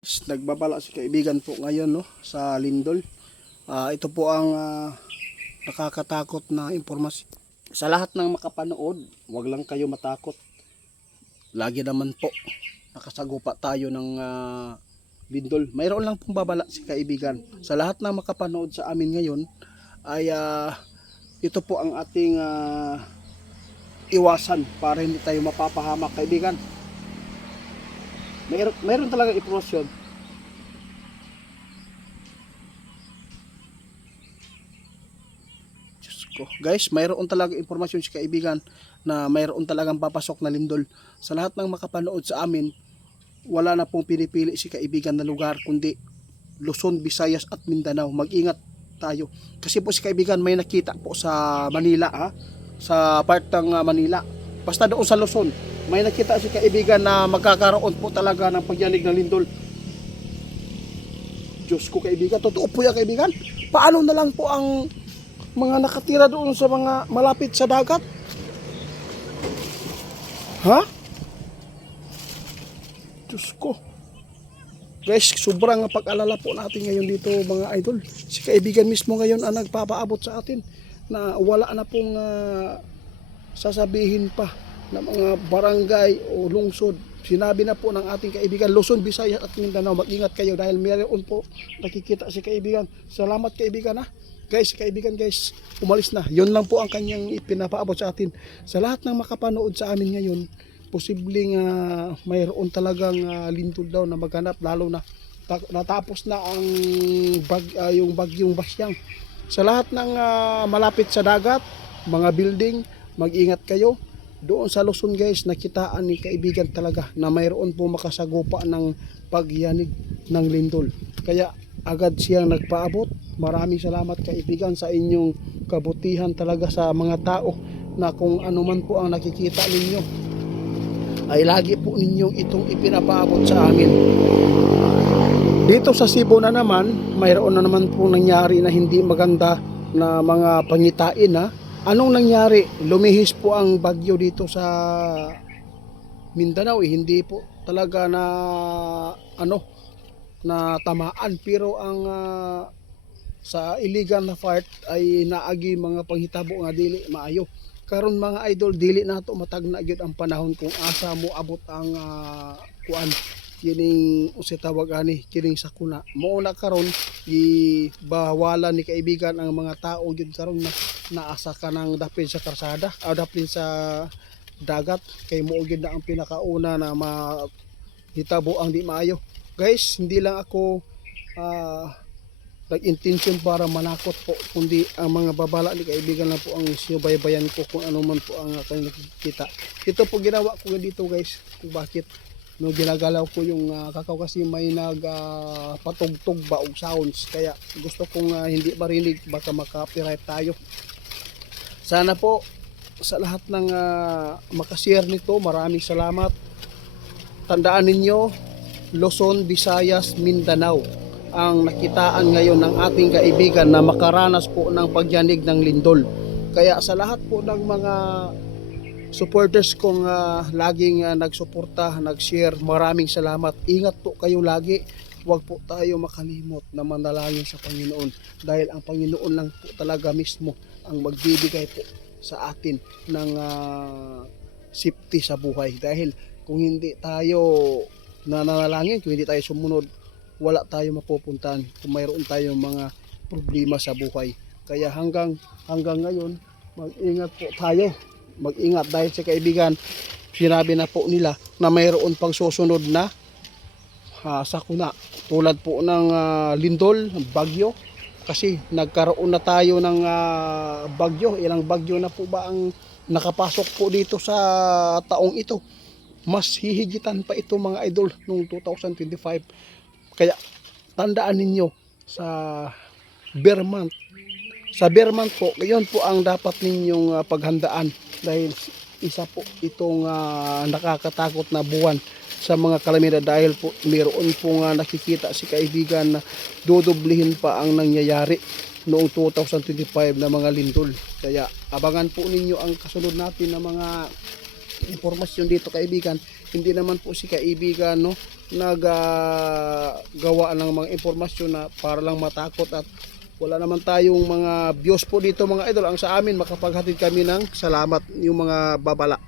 Nagbabala si kaibigan po ngayon sa Lindol. Ito po ang nakakatakot na impormasyon. Sa lahat ng makapanood, wag lang kayo matakot. Lagi naman po nakasagupa tayo ng Lindol. Mayroon lang pong babala si kaibigan. Sa lahat ng makapanood sa amin ngayon ay ito po ang ating iwasan para hindi tayo mapapahamak, kaibigan. Mayroon talaga impormasyon. Diyos ko. Guys, mayroon talaga impormasyon si kaibigan na mayroon talagang papasok na lindol. Sa lahat ng makapanood sa amin, wala na pong pinipili si kaibigan na lugar kundi Luzon, Visayas at Mindanao. Mag-ingat tayo. Kasi po si kaibigan may nakita po sa Manila, sa part ng Manila. Basta doon sa Luzon, may nakita si kaibigan na magkakaroon po talaga ng pagyanig ng lindol. Diyos ko, kaibigan, totoo po yan, kaibigan. Paano na lang po ang mga nakatira doon sa mga malapit sa dagat? Ha? Diyos ko. Guys, sobrang pag-alala po natin ngayon dito, mga idol. Si kaibigan mismo ngayon ang nagpapaabot sa atin na wala na pong sasabihin pa na mga barangay o lungsod. Sinabi na po ng ating kaibigan Luzon, Visayas at Mindanao, mag-ingat kayo dahil mayroon po nakikita si kaibigan. Salamat kaibigan, guys, kaibigan, guys, umalis na. Yun lang po ang kanyang ipinapaabot sa atin. Sa lahat ng makapanood sa amin ngayon, posibleng mayroon talagang lindol daw na maghanap, lalo na natapos na ang yung bagyong Basyang. Sa lahat ng malapit sa dagat, mga building, mag-ingat kayo. Doon sa Luzon, guys, nakitaan ni kaibigan talaga na mayroon po makasagupa ng pagyanig ng lindol. Kaya agad siyang nagpaabot. Maraming salamat kaibigan sa inyong kabutihan talaga sa mga tao na kung ano man po ang nakikita ninyo ay lagi po ninyong itong ipinapaabot sa amin. Dito sa Cebu na naman, mayroon na naman po nangyari na hindi maganda na mga pangitain. Anong nangyari? Lumihis po ang bagyo dito sa Mindanao. Hindi po talaga na na tamaan, pero ang sa iligan na part ay naagi mga panghitabo nga dili maayo. Karon mga idol, dili nato matag na gyud ang panahon kung asa mo abot ang kuan kining usa tawag ani kining sakuna. Mao na karon gibawalan ni kaibigan ang mga tao gyud karon na naasa ka nang dapin sa karsada o dapin sa dagat kay mo gyud na ang pinakauna na mahitabo ang di maayo. Guys, hindi lang ako nag-intention para manakot po, kundi ang mga babala ni kaibigan lang po ang sinubaybayan ko kung ano man po ang kanyang nakikita. Ito po ginawa ko dito, guys, kung bakit ginagalaw ko yung kakao kasi may patugtog ba og sounds, kaya gusto kong hindi marinig, baka maka-copyright tayo. Sana po sa lahat ng makashare nito, maraming salamat. Tandaan ninyo, Luzon, Visayas, Mindanao ang nakitaan ngayon ng ating kaibigan na makaranas po ng pagyanig ng lindol. Kaya sa lahat po ng mga supporters kong laging nagsuporta, nag-share, maraming salamat. Ingat po kayo lagi. Huwag po tayo makalimot na manalangin sa Panginoon dahil ang Panginoon lang po talaga mismo ang magbibigay po sa atin ng safety sa buhay. Dahil kung hindi tayo nanalangin, kung hindi tayo sumunod, wala tayo mapupuntahan kung mayroon tayong mga problema sa buhay. Kaya hanggang ngayon, mag-ingat po tayo. Mag-ingat dahil sa kaibigan, sinabi na po nila na mayroon pang susunod na sakuna. Tulad po ng lindol, bagyo. Kasi nagkaroon na tayo ng bagyo. Ilang bagyo na po ba ang nakapasok po dito sa taong ito? Mas hihigitan pa ito mga idol noong 2025. Kaya tandaan ninyo sa bear month. Sa bear month po, ngayon po ang dapat ninyong paghandaan dahil isa po itong nakakatakot na buwan sa mga kalamidad dahil po mayroon po nakikita si kaibigan na dodoblihin pa ang nangyayari noong 2025 na mga lindol. Kaya abangan po ninyo ang kasunod natin na mga impormasyon dito kaibigan. Hindi naman po si kaibigan gawa ng mga impormasyon na para lang matakot at wala naman tayong mga views po dito mga idol. Ang sa amin makapaghatid kami ng salamat yung mga babala.